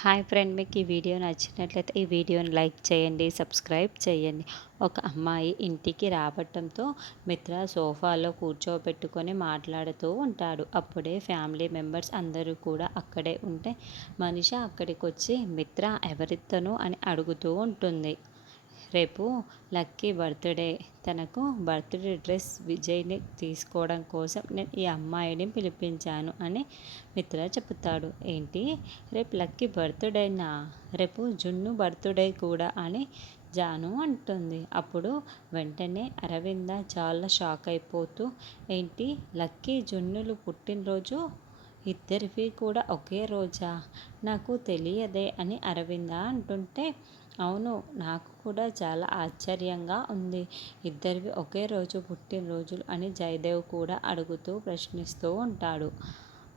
Hi friend మీకు ఈ video నచ్చినట్లయితే ఈ వీడియోని లైక్ చేయండి సబ్స్క్రైబ్ చేయండి. ఒక అమ్మాయి ఇంటికి రావటంతో మిత్ర సోఫాలో కూర్చోబెట్టుకొని మాట్లాడుతూ ఉంటాడు. అప్పుడే ఫ్యామిలీ మెంబర్స్ అందరూ కూడా అక్కడే ఉంటే మనిష అక్కడికి వచ్చి మిత్ర ఎవరితను? అని అడుగుతూ ఉంటుంది. రేపు లక్కీ బర్త్డే. తనకు బర్త్డే డ్రెస్ విజయ్ని తీసుకోవడం కోసం నేను ఈ అమ్మాయిని పిలిపించాను అని మిత్ర చెప్తాడు. ఏంటి? రేపు లక్కీ బర్త్డేనా? రేపు జున్ను బర్త్డే కూడా అని జాను అంటుంది. అప్పుడు వెంటనే అరవింద చాలా షాక్ అయిపోతూ ఏంటి లక్కీ జున్నులు పుట్టినరోజు? ఇద్దరివి కూడా ఒకే రోజా? నాకు తెలియదే అని అరవింద అంటుంటే అవును నాకు కూడా చాలా ఆశ్చర్యంగా ఉంది. ఇద్దరివి ఒకే రోజు పుట్టినరోజులు అని జయదేవ్ కూడా అడుగుతూ ప్రశ్నిస్తూ ఉంటాడు.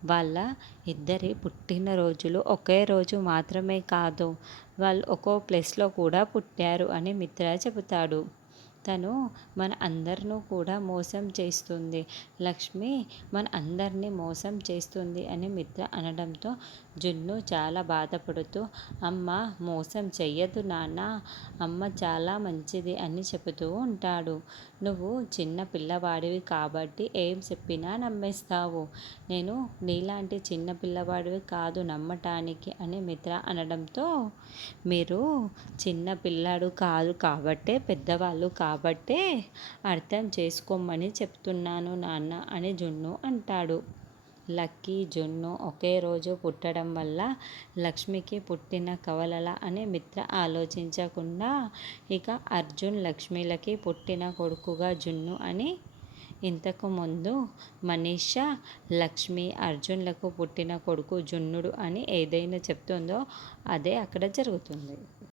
వాళ్ళ ఇద్దరి పుట్టినరోజులు ఒకే రోజు మాత్రమే కాదు వాళ్ళు ఒక్కో ప్లేస్లో కూడా పుట్టారు అని మిత్ర చెబుతాడు. తను మన అందరినూ కూడా మోసం చేస్తుంది. లక్ష్మి మన అందరినీ మోసం చేస్తుంది అని మిత్ర అనడంతో జున్ను చాలా బాధపడుతూ అమ్మ మోసం చెయ్యదు నాన్న అమ్మ చాలా మంచిది అని చెబుతూ ఉంటాడు. నువ్వు చిన్న పిల్లవాడివి కాబట్టి ఏం చెప్పినా నమ్మేస్తావు. నేను నీలాంటి చిన్న పిల్లవాడివి కాదు నమ్మటానికి అని మిత్ర అనడంతో మీరు చిన్న పిల్లాడు కాదు కాబట్టే పెద్దవాళ్ళు కాబట్టే అర్థం చేసుకోమని చెప్తున్నాను నాన్న అని జున్ను అంటాడు. లక్కీ జున్ను ఒకే రోజు పుట్టడం వల్ల లక్ష్మికి పుట్టిన కవలల అనే మిత్ర ఆలోచించకుండా ఇక అర్జున్ లక్ష్మిలకి పుట్టిన కొడుకుగా జున్ను అని ఇంతకు ముందు మనీష లక్ష్మి అర్జున్లకు పుట్టిన కొడుకు జున్నుడు అని ఏదైనా చెప్తుందో అదే అక్కడ జరుగుతుంది.